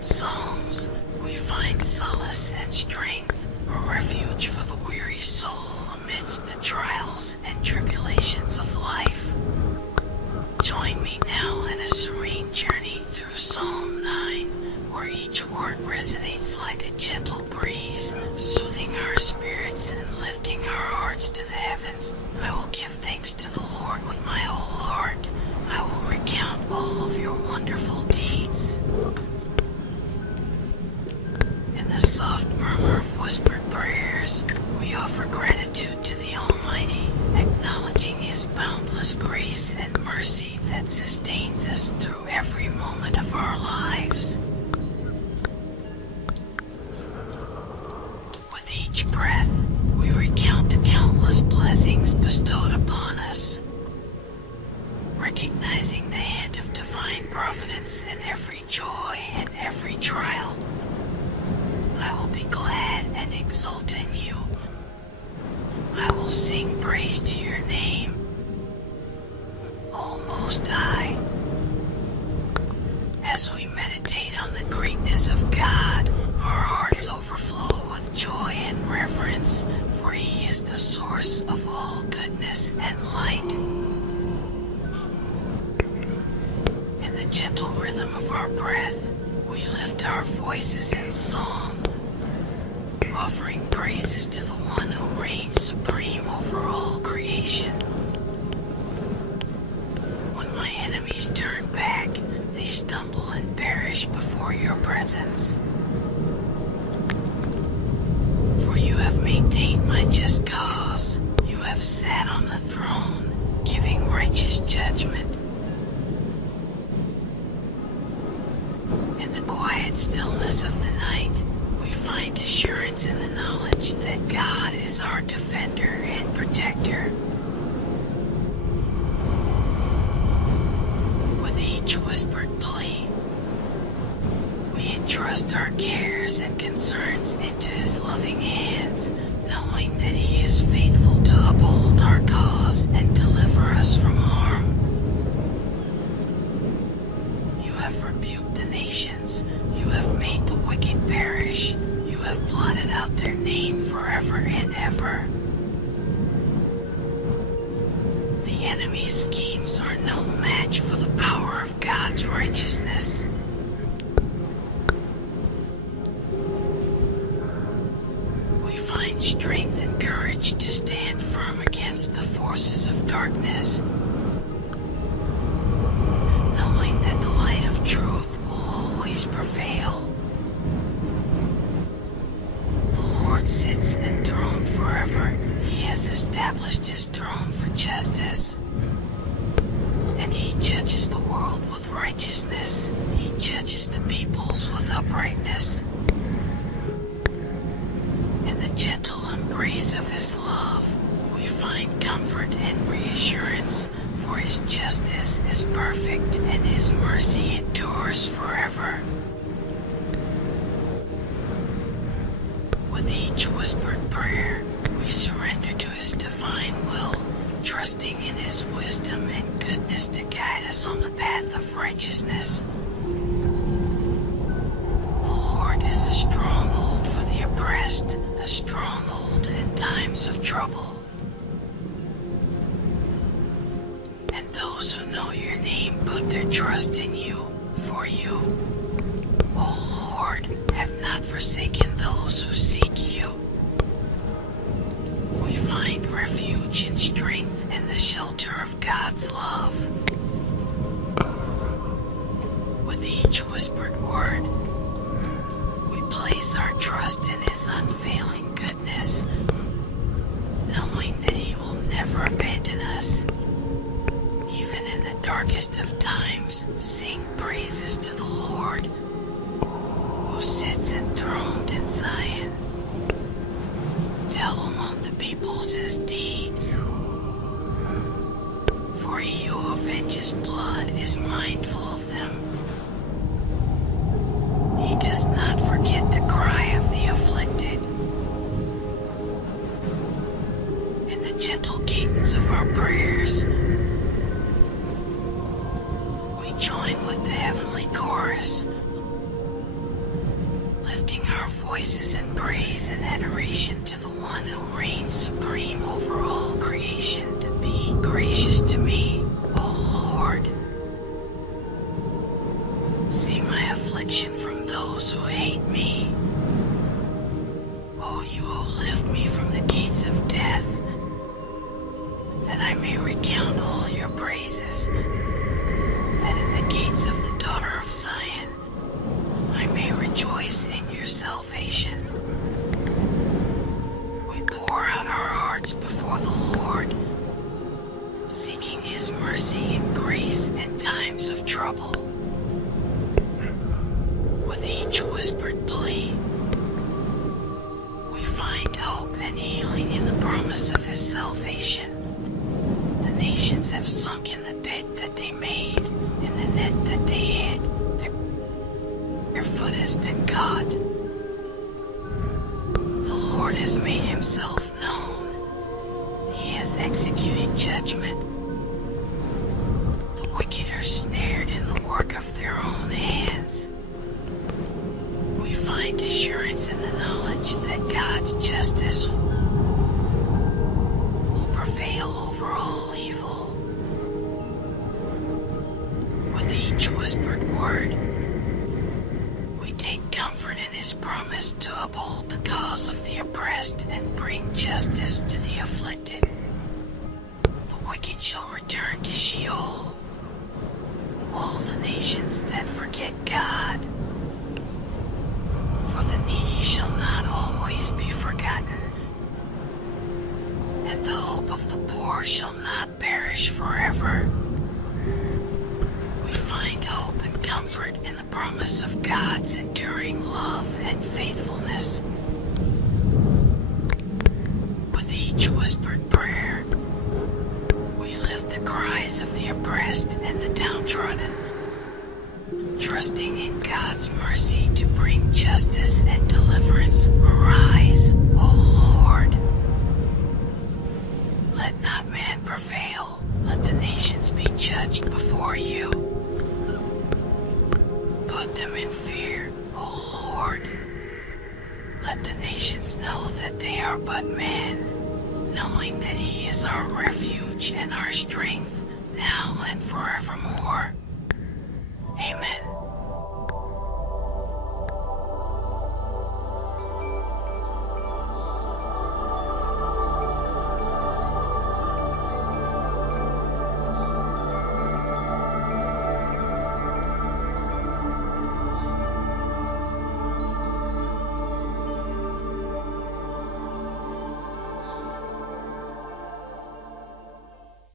sacred songs, we find solace and strength, a refuge for the weary soul amidst the trials and tribulations of life. Join me now in a serene journey through Psalm 9, where each word resonates like a gentle breeze, soothing our spirits and lifting our hearts to the heavens. I will give thanks to the Lord with my whole heart. I will recount all of your wonderful deeds. In the soft murmur of whispered prayers, we offer gratitude to the Almighty, acknowledging His boundless grace and mercy that sustains us through every moment of our lives. With each breath, we recount the countless blessings bestowed upon us, recognizing the hand of divine providence in every joy and every trial. I will be glad and exult in you. I will sing praise to your name, O Most High. As we meditate on the greatness of God, our hearts overflow with joy and reverence, for He is the source of all goodness and light. In the gentle rhythm of our breath, we lift our voices in song, offering praises to the One who reigns supreme over all creation. When my enemies turn back, they stumble and perish before your presence. For you have maintained my just cause. You have sat on the throne, giving righteous judgment. In the quiet stillness of the night, we find assurance in the knowledge that God is our defender and protector. With each whispered plea, we entrust our cares and concerns into His loving hands, knowing that He is faithful to uphold our cause and deliver us from harm. You have rebuked the nations. You have made the wicked perish. You have blotted out their name forever and ever. The enemy's schemes are no match for the power of God's righteousness. We find strength and courage to stand firm against the forces of darkness, knowing that the light of truth will always prevail. The Lord sits enthroned forever. He has established His throne for justice, and He judges the world with righteousness. He judges the peoples with uprightness. In the gentle embrace of His love, we find comfort and reassurance, for His justice is perfect and His mercy endures forever. With each whispered prayer, we surrender to His divine will, trusting in His wisdom and goodness to guide us on the path of righteousness. The Lord is a stronghold for the oppressed, a stronghold in times of trouble. And those who know your name put their trust in you, for you, O Lord, have not forsaken those who seek you. We find refuge and strength in the shelter of God's love. With each whispered word, we place our trust in His unfailing goodness, knowing that He will never abandon us. Even in the darkest of times, sing praises to the Lord, who sits enthroned in Zion. Tell among the peoples His deeds, for He who avenges blood is mindful of them. He does not forget the cry of the afflicted. In the gentle cadence of our prayers, we join with the heavenly chorus, voices in praise and adoration to the one who reigns supreme over all creation. Be gracious to me, O Lord. See my affliction from those who hate me. O you who lift me from the gates of death, that I may recount all your praises, that in the gates of the daughter of Zion I may rejoice in your salvation. We pour out our hearts before the Lord, seeking his mercy and grace in times of trouble. With each whispered plea, we find hope and healing in the promise of his salvation. The nations have sunk in the pit that they made, in the net that they hid. Their foot has been caught. The Lord has made himself known. He has executed judgment. The wicked are snared in the work of their own hands. We find assurance in the knowledge that God's justice will prevail over all evil. With each whispered word, we take comfort in his promise to uphold the cause of the oppressed and bring justice to the afflicted. The wicked shall return to Sheol, all the nations that forget God. For the needy shall not always be forgotten, and the hope of the poor shall not perish forever. We find hope and comfort in the promise of God's enduring love and faithfulness. With each whispered prayer, we lift the cries of the oppressed and the downtrodden, trusting in God's mercy to bring justice and deliverance. Arise, O Lord. Let not man prevail. Let the nations be judged before you. Put them in fear, O Lord. Let the nations know that they are but men, knowing that he is our refuge and our strength, now and forevermore. Amen.